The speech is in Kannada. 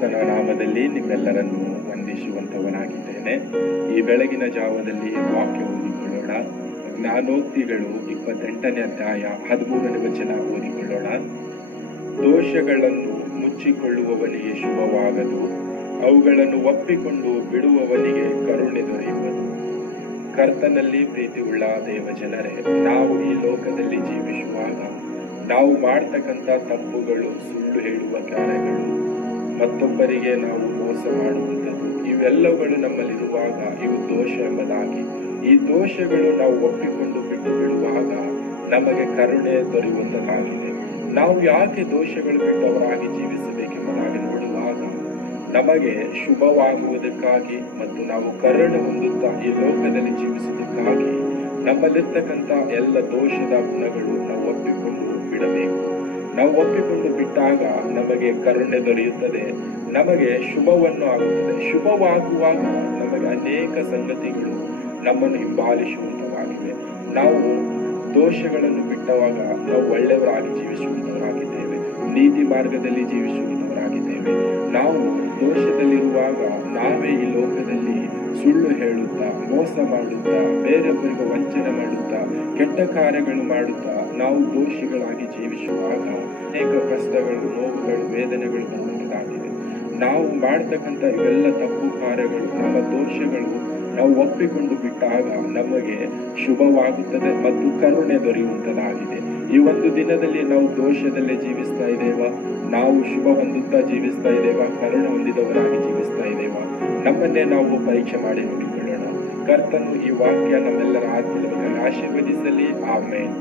ಕ್ರಿಸ್ತನ ನಾಮದಲ್ಲಿ ನಿಮ್ಮೆಲ್ಲರನ್ನು ವಂದಿಸುವಂತವನಾಗಿದ್ದೇನೆ. ಈ ಬೆಳಗಿನ ಜಾವದಲ್ಲಿ ವಾಕ್ಯ ಓದಿಕೊಳ್ಳೋಣ. ಜ್ಞಾನೋಕ್ತಿಗಳು 28ನೇ ಅಧ್ಯಾಯ 13ನೇ ವಚನ ಓದಿಕೊಳ್ಳೋಣ. ದೋಷಗಳನ್ನು ಮುಚ್ಚಿಕೊಳ್ಳುವವನಿಗೆ ಶುಭವಾಗದು, ಅವುಗಳನ್ನು ಒಪ್ಪಿಕೊಂಡು ಬಿಡುವವನಿಗೆ ಕರುಣೆ ದೊರೆಯುವುದು. ಕರ್ತನಲ್ಲಿ ಪ್ರೀತಿಯುಳ್ಳ ದೇವಜನರೇ, ನಾವು ಈ ಲೋಕದಲ್ಲಿ ಜೀವಿಸುವಾಗ ನಾವು ಮಾಡ್ತಕ್ಕಂಥ ತಪ್ಪುಗಳು, ಸುಳ್ಳು ಹೇಳುವ ಕಾರ್ಯಗಳು, ಮತ್ತೊಬ್ಬರಿಗೆ ನಾವು ಮೋಸ ಮಾಡುವಂಥದ್ದು, ಇವೆಲ್ಲವುಗಳು ನಮ್ಮಲ್ಲಿರುವಾಗ ಇವು ದೋಷ ಎಂಬುದಾಗಿ, ಈ ದೋಷಗಳು ನಾವು ಒಪ್ಪಿಕೊಂಡು ಬಿಟ್ಟು ಬಿಡುವಾಗ ನಮಗೆ ಕರುಣೆ ದೊರೆಯುವಂತದ್ದಾಗಿದೆ. ನಾವು ಯಾಕೆ ದೋಷಗಳು ಬಿಟ್ಟವರಾಗಿ ಜೀವಿಸಬೇಕೆಂಬುದಾಗಿ ನೋಡುವಾಗ ನಮಗೆ ಶುಭವಾಗುವುದಕ್ಕಾಗಿ ಮತ್ತು ನಾವು ಕರುಣೆ ಹೊಂದುತ್ತಾ ಈ ಲೋಕದಲ್ಲಿ ಜೀವಿಸುವುದಕ್ಕಾಗಿ ನಮ್ಮಲ್ಲಿರ್ತಕ್ಕಂಥ ಎಲ್ಲ ದೋಷದ ಗುಣಗಳು ನಾವು ಒಪ್ಪಿಕೊಂಡು ಬಿಡಬೇಕು. ನಾವು ಒಪ್ಪಿಕೊಂಡು ಬಿಟ್ಟಾಗ ನಮಗೆ ಕರುಣೆ ದೊರೆಯುತ್ತದೆ, ನಮಗೆ ಶುಭವನ್ನು ಆಗುತ್ತದೆ. ಶುಭವಾಗುವಾಗ ನಮಗೆ ಅನೇಕ ಸಂಗತಿಗಳು ನಮ್ಮನ್ನು ಹಿಂಬಾಲಿಸುವಂತವಾಗಿವೆ. ನಾವು ದೋಷಗಳನ್ನು ಬಿಟ್ಟವಾಗ ನಾವು ಒಳ್ಳೆಯವರಾಗಿ ಜೀವಿಸುವಂತವರಾಗಿದ್ದೇವೆ, ನೀತಿ ಮಾರ್ಗದಲ್ಲಿ ಜೀವಿಸುವಂತವರಾಗಿದ್ದೇವೆ. ನಾವು ದೋಷದಲ್ಲಿರುವಾಗ ನಾವೇ ಈ ಲೋಕದಲ್ಲಿ ಸುಳ್ಳು ಹೇಳುತ್ತಾ, ಮೋಸ ಮಾಡುತ್ತಾ, ಬೇರೊಬ್ಬರಿಗೆ ವಂಚನೆ ಮಾಡುತ್ತಾ, ಕೆಟ್ಟ ಕಾರ್ಯಗಳು ಮಾಡುತ್ತಾ ನಾವು ದೋಷಿಗಳಾಗಿ ಜೀವಿಸುವಾಗ ಅನೇಕ ಕಷ್ಟಗಳು, ನೋವುಗಳು, ವೇದನೆಗಳು ಬರುವಂತದ್ದಾಗಿದೆ. ನಾವು ಮಾಡತಕ್ಕಂಥ ಇವೆಲ್ಲ ತಪ್ಪು ಕಾರ್ಯಗಳು, ನಮ್ಮ ದೋಷಗಳು ನಾವು ಒಪ್ಪಿಕೊಂಡು ಬಿಟ್ಟಾಗ ನಮಗೆ ಶುಭವಾಗುತ್ತದೆ ಮತ್ತು ಕರುಣೆ ದೊರೆಯುವಂತದ್ದಾಗಿದೆ. ಈ ಒಂದು ದಿನದಲ್ಲಿ ನಾವು ದೋಷದಲ್ಲೇ ಜೀವಿಸ್ತಾ ಇದ್ದೇವಾ? ನಾವು ಶುಭ ಹೊಂದುತ್ತಾ ಜೀವಿಸ್ತಾ ಇದ್ದೇವಾ? ಕರುಣೆ ಹೊಂದಿದವರಾಗಿ ಜೀವಿಸ್ತಾ ಇದ್ದೇವಾ? ನಮ್ಮನ್ನೇ ನಾವು ಪರೀಕ್ಷೆ ಮಾಡಿ ನೋಡಿಕೊಳ್ಳೋಣ. ಕರ್ತನು ಈ ವಾಕ್ಯ ನಮ್ಮೆಲ್ಲರ ಆತ್ಮದಲ್ಲಿ ಆಶೀರ್ವದಿಸಲಿ. ಆಮೇನ್.